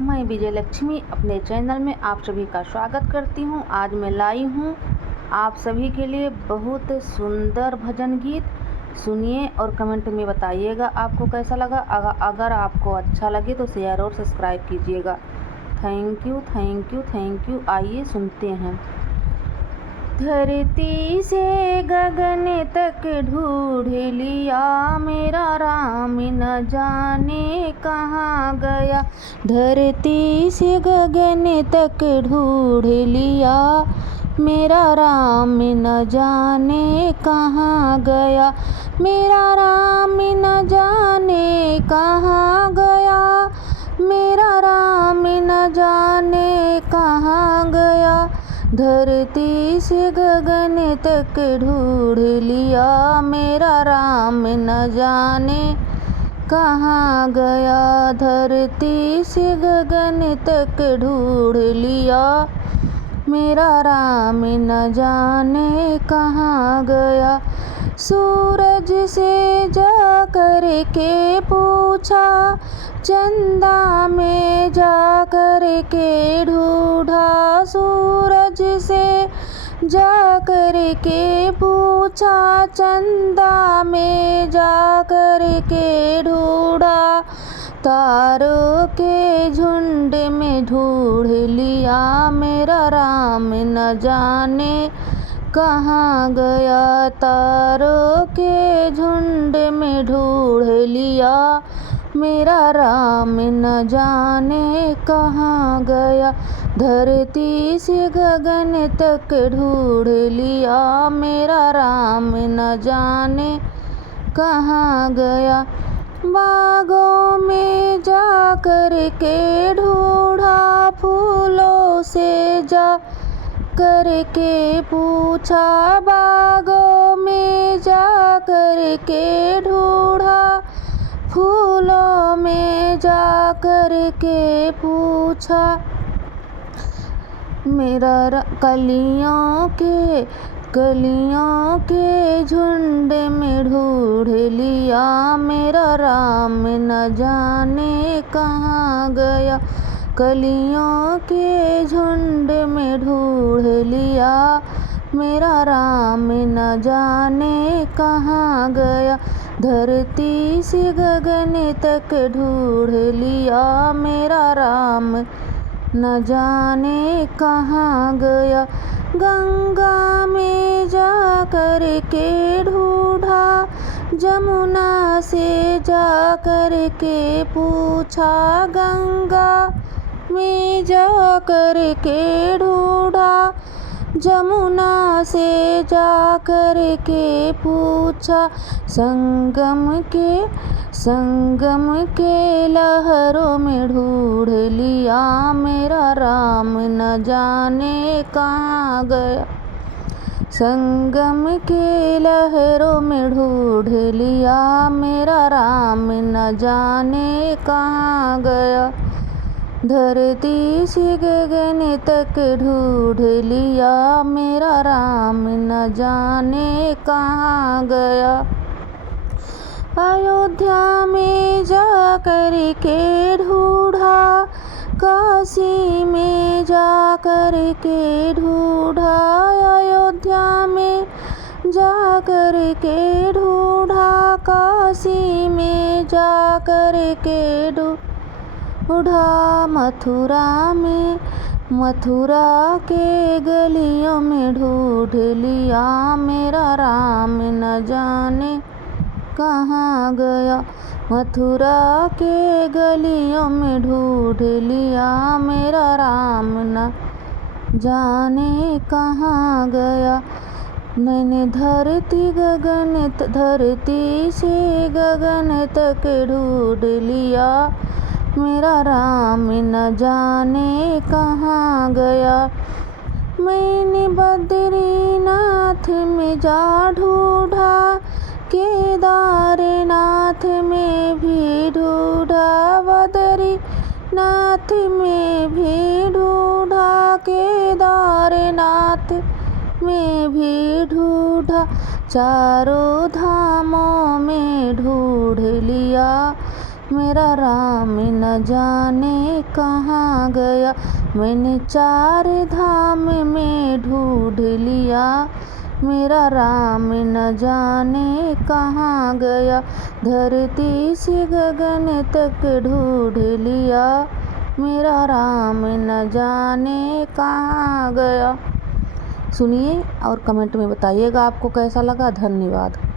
मैं विजय लक्ष्मी अपने चैनल में आप सभी का स्वागत करती हूँ। आज मैं लाई हूँ आप सभी के लिए बहुत सुंदर भजन गीत। सुनिए और कमेंट में बताइएगा आपको कैसा लगा। अगर आपको अच्छा लगे तो शेयर और सब्सक्राइब कीजिएगा। Thank you thank you thank you. आइए सुनते हैं। धरती से गगन तक ढूंढ लिया मेरा राम, न जाने कहाँ गया। धरती से गगन तक ढूंढ लिया मेरा राम, न जाने कहाँ गया। मेरा राम न जाने कहाँ गया। मेरा राम न जाने कहाँ गया। धरती से गगन तक ढूंढ लिया मेरा राम, न जाने कहाँ गया। धरती से गगन तक ढूंढ लिया मेरा राम, न जाने कहाँ गया। सूरज से जा कर के पूछा, चंदा में जा कर के ढूंढा। सूरज से जा कर के पूछा, चंदा में जा कर के ढूंढा। तारों के झुंड में ढूंढ लिया मेरा राम, न जाने कहाँ गया। तारों के झुंड में ढूंढ लिया मेरा राम, न जाने कहाँ गया। धरती से गगन तक ढूंढ लिया मेरा राम, न जाने कहाँ गया। बागों में जा कर के ढूंढा, फूलों से जा कर के पूछा। बागों में जा कर के ढूंढा, फूलों में जा कर के पूछा। मेरा कलियों के झुंड में ढूंढ लिया मेरा राम, न जाने कहाँ गया। कलियों के झुंड में ढूंढ लिया मेरा राम, न जाने कहाँ गया। धरती से गगन तक ढूंढ लिया मेरा राम, न जाने कहाँ गया। गंगा में जा कर के ढूंढा, जमुना से जा कर के पूछा। गंगा में जा कर के ढूंढा, जमुना से जा कर के पूछा। संगम के लहरों में ढूंढ लिया मेरा राम, न जाने कहाँ गया। संगम के लहरों में ढूंढ लिया मेरा राम, न जाने कहाँ गया। धरती से गगन तक ढूंढ लिया मेरा राम, न जाने कहाँ गया। अयोध्या में जा कर के ढूंढा, काशी में जा कर के ढूंढा। अयोध्या में जा कर के ढूंढा, काशी में जा कर के ढूंढा। मथुरा के गलियों में ढूंढ लिया मेरा राम, न जाने कहाँ गया। मथुरा के गलियों में ढूंढ लिया मेरा राम, न जाने कहाँ गया। मैंने धरती से गगन तक ढूंढ लिया मेरा राम, न जाने कहाँ गया। मैंने बद्रीनाथ में जा ढूंढा, केदारनाथ में भी ढूंढा। बद्रीनाथ में भी ढूंढा, केदारनाथ में भी ढूंढा। चारों धामों में ढूंढ लिया मेरा राम न जाने कहाँ गया। मैंने चार धाम में ढूंढ लिया, मेरा राम न जाने कहाँ गया। धरती से गगन तक ढूंढ लिया, मेरा राम न जाने कहाँ गया। सुनिए और कमेंट में बताइएगा आपको कैसा लगा। धन्यवाद।